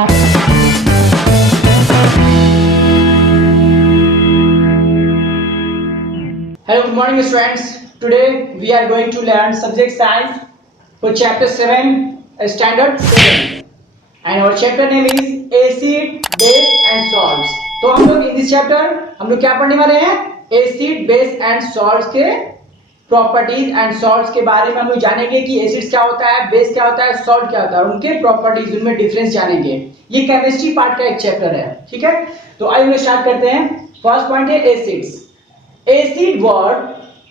Hello, good morning students. Today we are going to learn subject science for chapter 7, standard 7, and our chapter name is acid, base and salts. तो हम लोग in this chapter हम लोग क्या पढ़ने वाले हैं? एसिड, बेस एंड सॉल्ट्स के प्रॉपर्टीज एंड सॉल्ट्स के बारे में हम लोग जानेंगे कि एसिड क्या होता है, बेस क्या होता है, सॉल्ट क्या होता है, उनके प्रॉपर्टीज, उनमें डिफरेंस जानेंगे। ये केमिस्ट्री पार्ट का एक चैप्टर है, ठीक है। तो आइए हम स्टार्ट करते हैं। फर्स्ट पॉइंट है acids. Acid word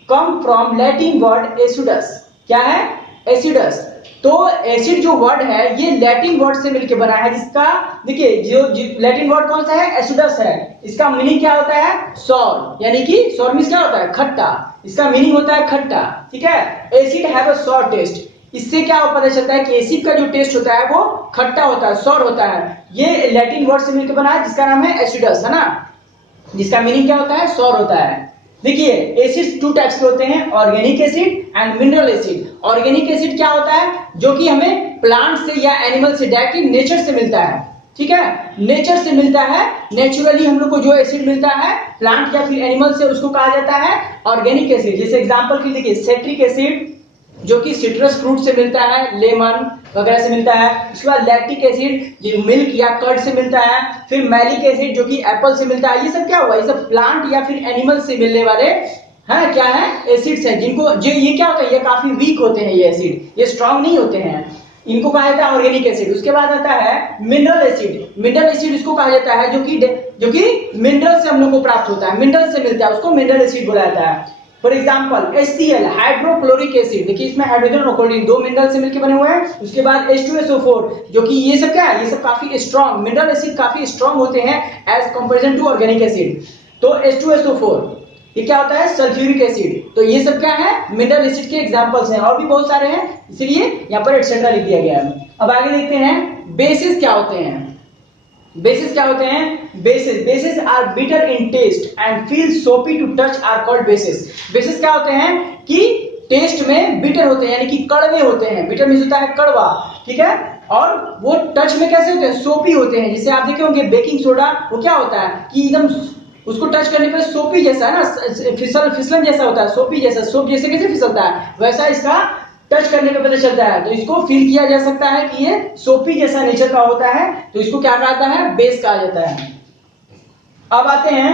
come from Latin word acidus. क्या है? एसिडस। तो एसिड जो वर्ड है ये लैटिन वर्ड से मिलकर बना है, जिसका देखिए जो लैटिन वर्ड कौन सा है? एसिडस है। इसका मीनिंग क्या होता है? सॉर, यानी कि सॉर मीन्स क्या होता है? खट्टा। इसका मीनिंग होता है खट्टा, ठीक है। Acid have a sour taste. इससे क्या पता चलता है कि एसिड का जो टेस्ट होता है वो खट्टा होता है, सॉर होता है। ये लैटिन वर्ड से मिलकर बना है जिसका नाम है एसिडस, है ना, जिसका मीनिंग क्या होता है? सॉर होता है। देखिए एसिड टू टाइप्स के होते हैं, organic acid and mineral acid. Organic acid क्या होता है? जो कि हमें प्लांट से या एनिमल से, डायरेक्टली नेचर से मिलता है, ठीक है। नेचर से मिलता है, नेचुरली हम लोग को जो एसिड मिलता है प्लांट या फिर एनिमल से, उसको कहा जाता है ऑर्गेनिक एसिड। जैसे एग्जांपल की देखिए सिट्रिक एसिड जो कि सिट्रस फ्रूट से मिलता है, लेमन वगैरह से मिलता है। उसके बाद लैक्टिक एसिड जो मिल्क या कर्ड से मिलता है। फिर मैलिक एसिड जो कि एप्पल से मिलता है। ये सब क्या हुआ? ये सब प्लांट या फिर एनिमल से मिलने वाले हैं, क्या है? एसिड्स हैं, जिनको जो ये क्या होता है, ये काफी वीक होते हैं, ये एसिड ये स्ट्रांग नहीं होते हैं, इनको कहा जाता है ऑर्गेनिक एसिड। उसके बाद आता है मिनरल एसिड। मिनरल एसिड इसको कहा जाता है जो कि मिनरल से हम लोग को प्राप्त होता है, मिनरल से मिलता है, उसको मिनरल एसिड बोला जाता है। For example HCl hydrochloric acid. देखिए इसमें हाइड्रोजन और क्लोरीन दो मिनरल से मिलकर बने हुए हैं। उसके बाद H2SO4 जो कि ये सब क्या है? ये सब काफी स्ट्रांग, मिनरल एसिड काफी स्ट्रांग होते हैं as comparison to organic acid. तो H2SO4 ये क्या होता है? Sulphuric acid. तो ये सब क्या है? मिनरल एसिड के एग्जांपल्स हैं, और भी बहुत सारे हैं, इसलिए यहाँ पर एटसेट्रा लिख दिया गया है। अब आगे देखते हैं बेसिस क्या होते हैं। बेसिस क्या होते हैं? Bases are bitter in taste and feel soapy to touch are called bases. Bases क्या होते हैं कि टेस्ट में बिटर होते हैं, यानी कि कड़वे होते हैं। बिटर मीन्स होता है कड़वा, ठीक है। और वो टच में कैसे होते हैं? सोपी होते हैं। जैसे आप देखे होंगे बेकिंग सोडा, वो क्या होता है कि एकदम उसको टच करने पे सोपी जैसा है ना, फिसलन जैसा होता है, सोपी जैसा, सोप जैसे कैसे फिसलता है वैसा इसका टच करने पे पता चलता है। तो इसको फील किया जा सकता है कि ये सोपी जैसा नेचर का होता है, तो इसको क्या कहता है? बेस कहा जाता है। अब आते हैं,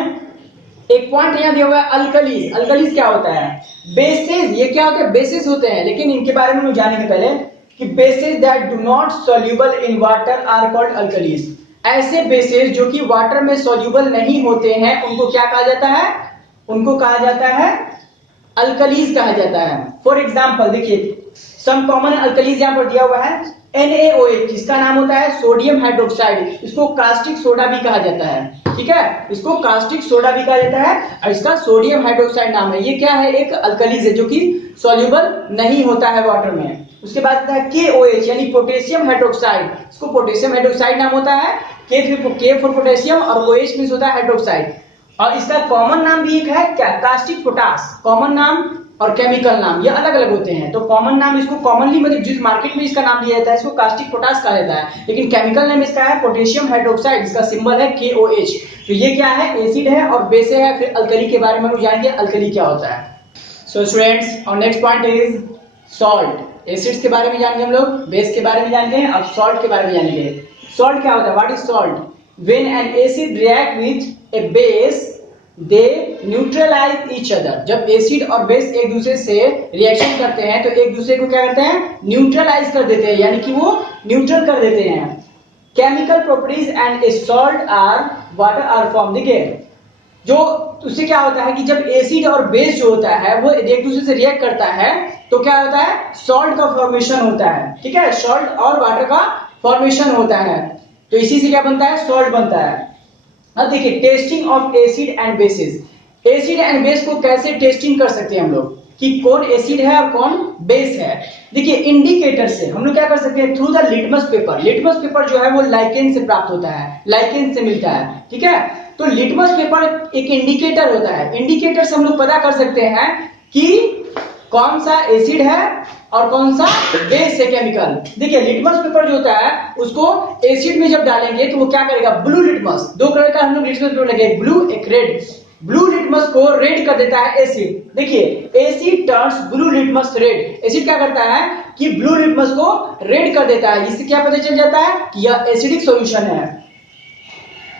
एक पॉइंट यहां दिया हुआ है अल्कलीज। अल्कलीज क्या होता है? बेसेस। ये क्या होते हैं? बेसिस होते हैं, लेकिन इनके बारे में जानेंगे पहले कि bases that do not soluble in water are called alkalis. ऐसे बेसिस जो कि वाटर में सोल्यूबल नहीं होते हैं उनको क्या कहा जाता है? उनको कहा जाता है अल्कलीज कहा जाता है। फॉर एग्जाम्पल देखिए सम कॉमन अल्कलीज यहाँ पर दिया हुआ है NaOH, जिसका नाम होता है सोडियम हाइड्रोक्साइड। इसको कास्टिक सोडा भी कहा जाता है, ठीक है। इसको कास्टिक सोडा भी कहा जाता है और इसका सोडियम हाइड्रोक्साइड नाम है। ये क्या है? एक अल्कलीज है जो कि सोल्यूबल नहीं होता है वाटर में। उसके बाद आता है KOH यानी पोटेशियम हाइड्रोक्साइड। इसको पोटेशियम हाइड्रोक्साइड नाम होता है। K फॉर पोटेशियम और OH मींस होता है हाइड्रोक्साइड। और इसका कॉमन नाम भी एक है क्या? Caustic potash. कॉमन नाम और केमिकल नाम ये अलग अलग होते हैं। तो कॉमन नाम इसको कॉमनली मतलब जिस मार्केट में इसका नाम दिया जाता है इसको कास्टिक पोटास कहा जाता है, लेकिन केमिकल नेम इसका है पोटेशियम हाइड्रोक्साइड, इसका सिंबल है KOH। तो ये क्या है? एसिड है और बेस है। फिर अल्कली के बारे में हम जानेंगे अल्कली क्या होता है। सो स्टूडेंट्स और next point is salt. Acids के बारे में जानेंगे हम लोग, बेस के बारे में जानेंगे, अब सॉल्ट के बारे में जानेंगे। सॉल्ट क्या होता है? What is salt? When an acid react with a base they neutralise each other. जब एसिड और बेस एक दूसरे से रिएक्शन करते हैं तो एक दूसरे को क्या करते हैं? न्यूट्रलाइज कर देते हैं, यानी कि वो न्यूट्रल कर देते हैं। Chemical properties and a salt are water are form. देखिए जो उससे क्या होता है कि जब एसिड और बेस जो होता है वो एक दूसरे से रिएक्ट करता है तो क्या होता है? सॉल्ट का फॉर्मेशन होता है, ठीक है। सॉल्ट और वाटर का फॉर्मेशन होता है, तो इसी से क्या बनता है? सॉल्ट बनता है। अब देखिए testing of acid and bases. Acid and base को कैसे टेस्टिंग कर सकते हैं हम लोग कि कौन एसिड है और कौन बेस है। देखिए इंडिकेटर से हम लोग क्या कर सकते हैं? Through the litmus paper. Litmus paper जो है वो लाइकेन से प्राप्त होता है, लाइकेन से मिलता है, ठीक है। तो लिटमस पेपर एक इंडिकेटर होता है। इंडिकेटर से हम लोग पता कर सकते हैं कि कौन सा एसिड है और कौन सा बेस है केमिकल। देखिए लिटमस पेपर जो होता है उसको एसिड में जब डालेंगे तो वो क्या करेगा, ब्लू लिटमस, दो कलर का हम लोग लिटमस पेपर लगे, ब्लू एक रेड, ब्लू लिटमस को रेड कर देता है एसिड। देखिए asset turns blue litmus red, acid क्या करता है कि ब्लू लिटमस को रेड कर देता है, इससे क्या पता चल जाता है कि यह एसिडिक सॉल्यूशन है।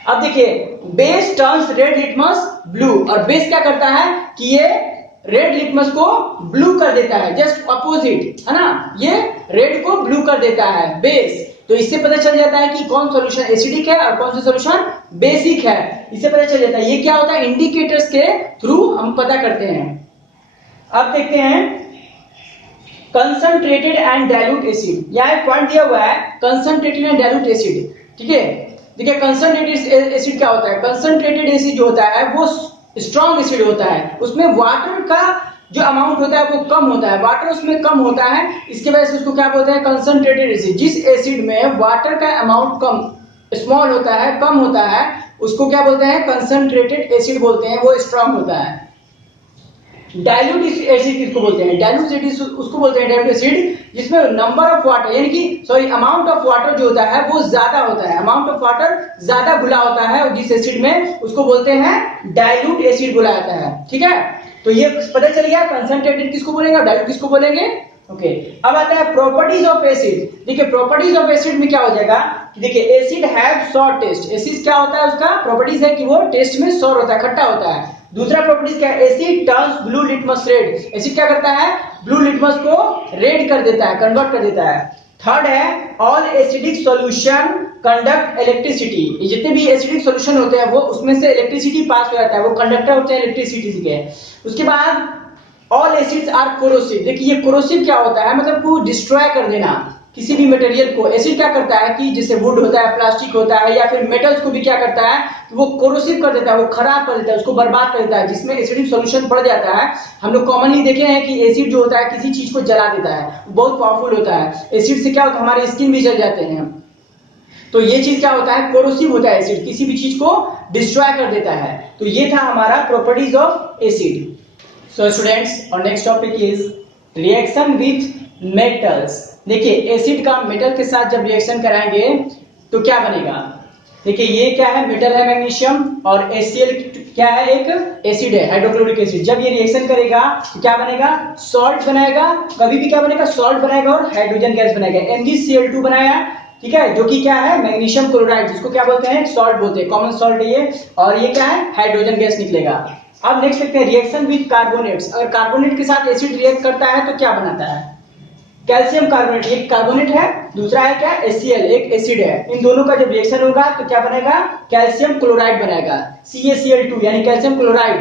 अब देखिए base turns red litmus blue, और बेस क्या करता है कि ये रेड लिटमस को ब्लू कर देता है, जस्ट अपोजिट है ना, ये रेड को ब्लू कर देता है बेस। तो इससे पता चल जाता है कि कौन सॉल्यूशन एसिडिक है और कौन सा सॉल्यूशन बेसिक है, इससे पता चल जाता है। ये क्या होता है, इंडिकेटर्स के थ्रू हम पता करते हैं। अब देखते हैं कंसंट्रेटेड एंड डाइल्यूट एसिड, यहाँ एक पॉइंट दिया हुआ है कंसंट्रेटेड एंड डाइल्यूट एसिड, ठीक है। देखिए कंसंट्रेटेड एसिड क्या होता है, कंसंट्रेटेड एसिड जो होता है वो स्ट्रॉन्ग एसिड होता है, उसमें वाटर का जो अमाउंट होता है वो कम होता है, वाटर उसमें कम होता है, इसके वजह से उसको क्या बोलते हैं कंसंट्रेटेड एसिड। जिस एसिड में वाटर का अमाउंट कम स्मॉल होता है, कम होता है, उसको क्या बोलते हैं कंसंट्रेटेड एसिड बोलते हैं, वो स्ट्रॉन्ग होता है। डाइल्यूट एसिड किसको बोलते हैं, डाइल्यूट एसिड उसको बोलते हैं डाइल्यूट एसिड जिसमें नंबर ऑफ वाटर यानी कि सॉरी अमाउंट ऑफ वाटर जो होता है वो ज्यादा होता है, अमाउंट ऑफ वाटर ज्यादा घुला होता है जिस एसिड में, उसको बोलते हैं डाइल्यूट एसिड बोला जाता है, ठीक है। तो ये पता चल गया कंसंट्रेटेड किसको बोलेंगे, डाइल्यूट किसको बोलेंगे, ओके। अब आता है प्रॉपर्टीज ऑफ एसिड। देखिए प्रॉपर्टीज ऑफ एसिड में क्या हो जाएगा, देखिए acid have sour taste, acid क्या होता है उसका प्रॉपर्टीज है कि वो टेस्ट में सॉर होता है, खट्टा होता है। दूसरा प्रॉपर्टीज क्या है, asset turns blue litmus red, acid क्या करता है ब्लू लिटमस को रेड कर देता है, कन्वर्ट कर देता है। थर्ड है all acidic solution conduct electricity, ये जितने भी एसिडिक सॉल्यूशन होते हैं वो उसमें से इलेक्ट्रिसिटी पास हो जाता है, वो कंडक्टर होते हैं इलेक्ट्रिसिटी के। उसके बाद ऑल एसिड्स आर कोरोसिव, देखिए ये कोरोसिव क्या होता है, मतलब को डिस्ट्रॉय कर देना किसी भी मटेरियल को। एसिड क्या करता है कि जैसे वुड होता है, प्लास्टिक होता है या फिर मेटल्स को भी क्या करता है कि वो कोरोसिव कर देता है, वो खराब कर देता है, उसको बर्बाद कर देता है, जिसमें एसिडिक सॉल्यूशन बढ़ जाता है। हम लोग कॉमनली देखे हैं कि एसिड जो होता है किसी चीज को जला देता है, बहुत पावरफुल होता है। एसिड से क्या होता है हमारे स्किन भी जल जाते हैं, तो ये चीज क्या होता है कोरोसिव होता है, एसिड किसी भी चीज को डिस्ट्रॉय कर देता है। तो ये था हमारा properties of acid. So students और next topic is reaction with metals. देखिए एसिड का मेटल के साथ जब रिएक्शन कराएंगे तो क्या बनेगा, देखिए ये क्या है मेटल है मैग्नीशियम, और HCl क्या है एक एसिड है हाइड्रोक्लोरिक एसिड। जब ये रिएक्शन करेगा तो क्या बनेगा सॉल्ट बनाएगा, कभी भी क्या बनेगा सॉल्ट बनाएगा और हाइड्रोजन गैस बनाएगा, MgCl2 बनाया, ठीक है, जो कि क्या है मैग्नीशियम क्लोराइड, जिसको क्या बोलते हैं सॉल्ट बोलते हैं, कॉमन सॉल्ट है ये, और ये क्या है हाइड्रोजन गैस निकलेगा। अब नेक्स्ट देखते हैं रिएक्शन विद कार्बोनेट्स। अगर कार्बोनेट के साथ एसिड रिएक्ट करता है तो क्या बनाता है कैल्शियम कार्बोनेट, एक कार्बोनेट है, दूसरा है क्या HCl एक एसिड है, इन दोनों का जब रिएक्शन होगा तो क्या बनेगा कैल्शियम क्लोराइड बनेगा, CaCl2 यानी कैल्शियम क्लोराइड,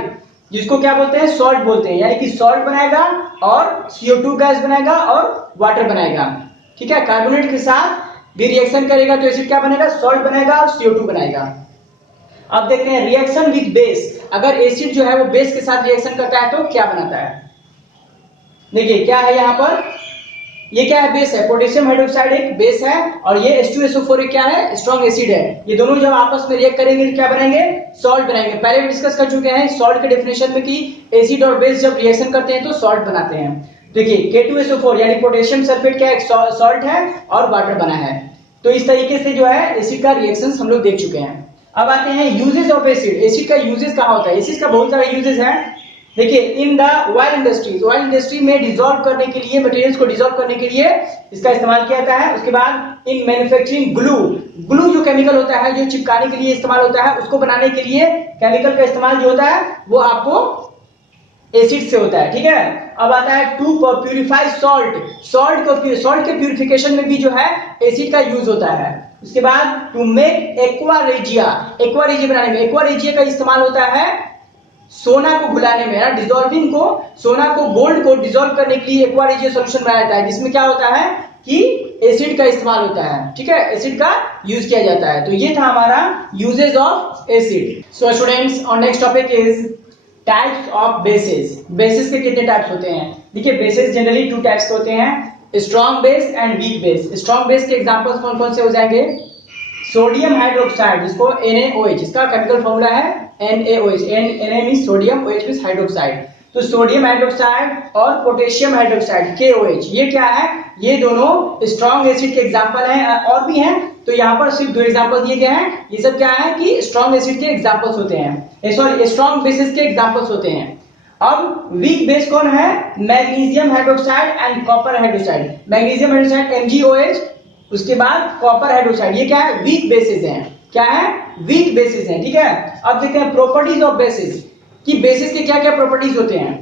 जिसको क्या बोलते हैं सॉल्ट बोलते हैं, यानी कि सॉल्ट बनाएगा और CO2 गैस बनाएगा और वाटर बनाएगा, ठीक है। कार्बोनेट के साथ भी रिएक्शन करेगा तो एसिड क्या बनेगा सॉल्ट बनेगा और CO2 बनाएगा। अब देखते हैं रिएक्शन विद बेस, अगर एसिड जो है वो बेस के साथ रिएक्शन करता है तो क्या बनाता है। देखिए क्या है यहाँ पर, ये क्या है बेस है, पोटेशियम हाइड्रोक्साइड एक बेस है, और ये H2SO4 एक क्या है स्ट्रॉन्ग एसिड है। ये दोनों जब आपस में रिएक्ट करेंगे तो क्या बनाएंगे सॉल्ट बनाएंगे। पहले भी डिस्कस कर चुके हैं सॉल्ट के डेफिनेशन में कि एसिड और बेस जब रिएक्शन करते हैं तो सॉल्ट बनाते हैं। देखिए K2SO4 यानी पोटेशियम सल्फेट क्या एक सॉल्ट है और वाटर बना है। तो इस तरीके से जो है एसिड का रिएक्शंस हम लोग देख चुके हैं। अब आते हैं यूजेस ऑफ एसिड, एसिड का यूजेस कहाँ होता है, एसिड का बहुत सारा यूजेस है। देखिए in the oil industries, oil industry में डिसॉल्व करने के लिए, मटेरियल्स को डिसॉल्व करने के लिए इसका इस्तेमाल किया जाता है। उसके बाद इन मैन्युफैक्चरिंग ग्लू, ग्लू जो केमिकल होता है जो चिपकाने के लिए इस्तेमाल होता है, उसको बनाने के लिए केमिकल का इस्तेमाल जो होता है वो आपको एसिड से होता है, ठीक है। अब आता है टू प्यूरिफाई सॉल्ट, सॉल्ट के प्यूरिफिकेशन में भी जो है एसिड का यूज होता है। उसके बाद to make aqua regia, aqua regia बनाने में, एक्वा रेजिया का इस्तेमाल होता है सोना को घुलाने में, डिसॉल्विंग को, सोना को गोल्ड को डिसॉल्व करने के लिए एक्वा रेजिया सॉल्यूशन बनाया जाता है, जिसमें क्या होता है कि एसिड का इस्तेमाल होता है, ठीक है, एसिड का यूज किया जाता है। तो ये था हमारा uses of acid. So students और next topic is types of bases. Bases के कितने टाइप्स होते हैं, देखिए बेसिस जनरली 2 टाइप्स होते हैं, strong base and weak base. Strong base के एग्जांपल्स कौन कौन से हो जाएंगे, सोडियम हाइड्रोक्साइड जिसको NaOH, इसका केमिकल फॉर्मूला है NaOH, Na means sodium, OH means hydroxide. तो सोडियम हाइड्रोक्साइड और पोटेशियम हाइड्रोक्साइड KOH, ये क्या है, ये दोनों स्ट्रॉन्ग एसिड के एग्जाम्पल हैं। और भी हैं, तो यहाँ पर सिर्फ 2 एग्जाम्पल दिए गए हैं। ये सब क्या है कि स्ट्रॉन्ग एसिड के एग्जाम्पल्स होते हैं, सॉरी स्ट्रॉन्ग बेसिस के एग्जाम्पल्स होते हैं। अब वीक बेस कौन है, magnesium hydroxide and copper hydroxide. Magnesium hydroxide MgOH, उसके बाद कॉपर हाइड्रोक्साइड, ये क्या है, वीक बेसिस हैं। क्या है, वीक बेसिस हैं, ठीक है। अब देखते हैं प्रॉपर्टीज ऑफ बेसिस, कि बेसिस के क्या क्या प्रॉपर्टीज होते हैं।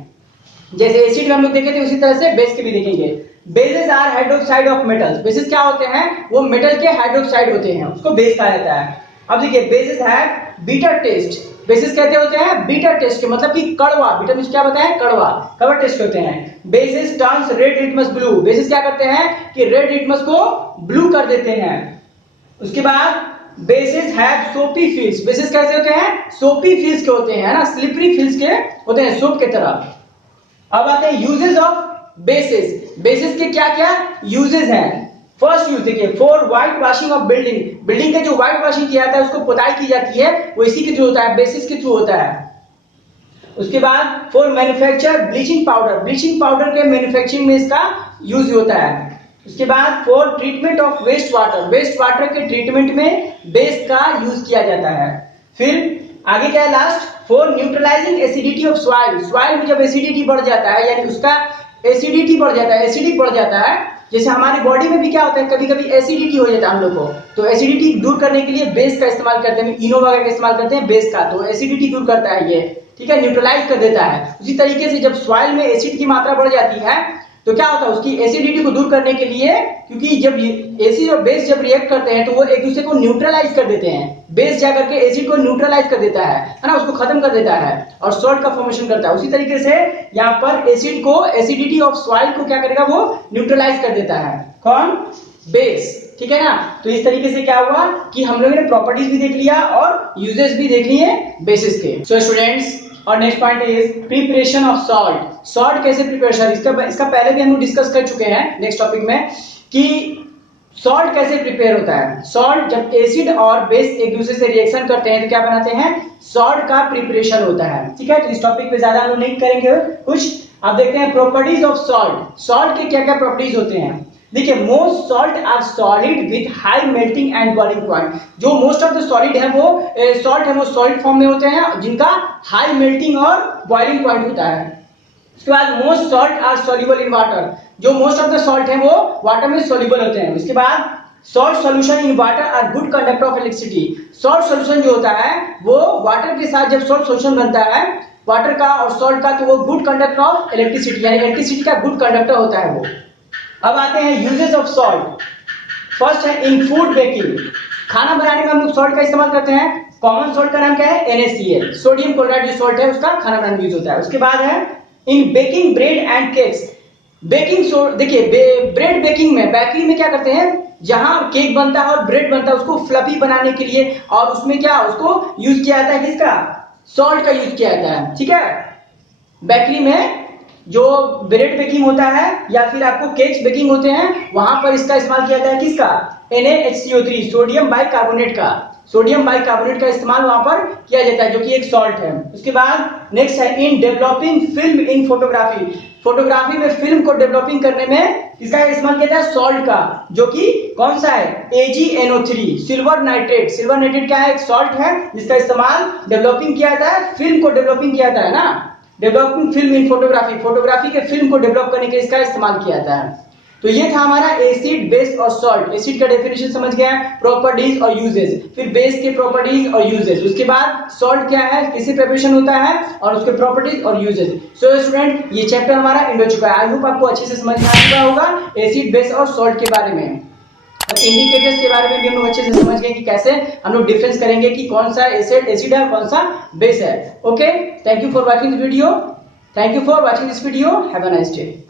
जैसे एसिड में हम लोग देखे थे, उसी तरह से बेस के भी देखेंगे। Bases are hydroxide of metals. Bases क्या होते हैं, वो मेटल के हाइड्रोक्साइड होते हैं, उसको बेस कहा जाता है। अब देखिए बेसिस है बीटर टेस्ट। बेसिस कहते होते हैं बीटर टेस्ट के, मतलब कि कड़वा। बीटर मींस क्या बताएं, कड़वा, कड़वा टेस्ट होते हैं। Basis turns red litmus blue. Basis क्या करते हैं कि रेड लिटमस को ब्लू कर देते हैं। उसके बाद बेसिस हैव सोपी फिल्स। बेसिस कैसे होते हैं, सोपी फिल्स के होते हैं ना, स्लिपरी फिल्स के होते हैं, सोप के तरह। अब आते हैं यूजेस ऑफ बेसिस। बेसिस के क्या क्या यूजेस हैं। फर्स्ट यूज देखिए, for white washing of building. Building का जो व्हाइट वॉशिंग किया जाता है, उसको पुताई की जाती है, वो इसी के थ्रू होता है, बेसिस के थ्रू होता है। उसके बाद for manufacture bleaching powder. Bleaching powder के मैन्युफैक्चरिंग में इसका यूज होता है। उसके बाद for treatment of waste water. Waste water के ट्रीटमेंट में बेस का यूज किया जाता है। फिर आगे क्या है last, for neutralising acidity of soil. Soil में जब एसिडिटी बढ़ जाता है, यानी उसका एसिडिटी बढ़ जाता है, एसिडिक बढ़ जाता है, जैसे हमारी बॉडी में भी क्या होता है, कभी कभी एसिडिटी हो जाता है हम लोग को, तो एसिडिटी दूर करने के लिए बेस का इस्तेमाल करते हैं, इनो वगैरह का इस्तेमाल करते हैं बेस का, तो एसिडिटी दूर करता है ये, ठीक है, न्यूट्रलाइज कर देता है। उसी तरीके से जब सॉइल में एसिड की मात्रा बढ़ जाती है, तो क्या होता है, उसकी एसिडिटी को दूर करने के लिए, क्योंकि जब एसिड और बेस जब रिएक्ट करते हैं, तो वो एक दूसरे को न्यूट्रलाइज कर देते हैं। बेस जाकर के एसिड को न्यूट्रलाइज कर देता है ना, उसको खत्म कर देता है और सॉल्ट का फॉर्मेशन करता है। उसी तरीके से यहाँ पर एसिड को, एसिडिटी ऑफ सॉइल को क्या करेगा, वो न्यूट्रलाइज कर देता है। कौन, बेस, ठीक है ना। तो इस तरीके से क्या हुआ कि हम लोगों ने प्रॉपर्टीज भी देख लिया और यूजेस भी देख लिए बेसिस के। सो स्टूडेंट्स, और next point is preparation of salt. Salt कैसे प्रिपेयर, इसका पहले भी हम लोग डिस्कस कर चुके हैं नेक्स्ट टॉपिक में, कि सॉल्ट कैसे प्रिपेयर होता है। सॉल्ट जब एसिड और बेस एक दूसरे से रिएक्शन करते हैं, तो क्या बनाते हैं, सॉल्ट का प्रिपरेशन होता है, ठीक है। तो इस टॉपिक पे ज्यादा हम लोग नहीं करेंगे कुछ। अब देखते हैं प्रॉपर्टीज ऑफ सॉल्ट। सॉल्ट के क्या क्या प्रॉपर्टीज होते हैं। देखिए, most salt are solid with high melting and boiling point. जो मोस्ट ऑफ द सॉलिड है वो सॉल्ट है, वो सॉलिड फॉर्म में होते हैं, जिनका हाई मेल्टिंग और बॉइलिंग पॉइंट होता है। उसके बाद most salt are soluble in water. जो मोस्ट ऑफ द सॉल्ट है वो वाटर में सॉल्युबल होते हैं। उसके बाद salt solution in water are good conductor of electricity. Salt solution जो होता है वो वाटर के साथ, जब सॉल्ट सॉल्यूशन बनता है वाटर का और सॉल्ट का, तो वो गुड कंडक्टर ऑफ इलेक्ट्रिसिटी, यानी इलेक्ट्रिसिटी का गुड कंडक्टर होता है वो। अब आते हैं यूजेस ऑफ सॉल्ट। फर्स्ट है इन फूड बेकिंग। खाना बनाने में हम लोग सॉल्ट का इस्तेमाल करते हैं। कॉमन सॉल्ट का नाम क्या है, NaCl, सोडियम क्लोराइड जो सॉल्ट है उसका खाना बनाने में यूज होता है। उसके बाद है in baking bread and cakes. Baking salt, देखिए ब्रेड बेकिंग में, बेकरी में क्या करते हैं, जहां केक बनता है और ब्रेड बनता है, उसको फ्लफी बनाने के लिए, और उसमें क्या उसको यूज किया जाता है, किसका, सॉल्ट का यूज किया जाता है, ठीक है। बेकरी में जो ब्रेड बेकिंग होता है या फिर आपको केक्स बेकिंग होते हैं, वहां पर इसका इस्तेमाल किया जाता है, किसका, NaHCO3, सोडियम बाइकार्बोनेट का। सोडियम बाइकार्बोनेट का इस्तेमाल वहां पर किया जाता है, जो कि एक सॉल्ट है। उसके बाद नेक्स्ट है in developing film in photography. Photography में फिल्म को डेवलपिंग करने में इसका इस्तेमाल किया जाता है सॉल्ट का, जो कि कौन सा है, AgNO3, silver nitrate. Silver nitrate क्या है, एक सॉल्ट है जिसका इस्तेमाल डेवलपिंग किया जाता है, फिल्म को डेवलपिंग किया जाता है ना, developing film in photography, photography के फिल्म को डेवलप करने के लिए इसका इस्तेमाल किया जाता है। तो ये था हमारा एसिड, बेस और सॉल्ट। एसिड का डेफिनेशन समझ गए, प्रॉपर्टीज और यूजेस, फिर बेस के प्रॉपर्टीज और यूजेस, उसके बाद सॉल्ट क्या है, किसी प्रिपरेशन होता है, और उसके प्रॉपर्टीज और यूजेस। सो स्टूडेंट, ये चैप्टर हमारा एंड हो चुका है। आई होप आपको अच्छे से समझ में आ चुका होगा एसिड, बेस और सॉल्ट के बारे में। इंडिकेटर्स के बारे में भी हम लोग अच्छे से समझ गए कि कैसे हम लोग डिफरेंस करेंगे कि कौन सा एसिड है, कौन सा बेस है। Okay, thank you for watching this video. Thank you for watching this video. Have a nice day.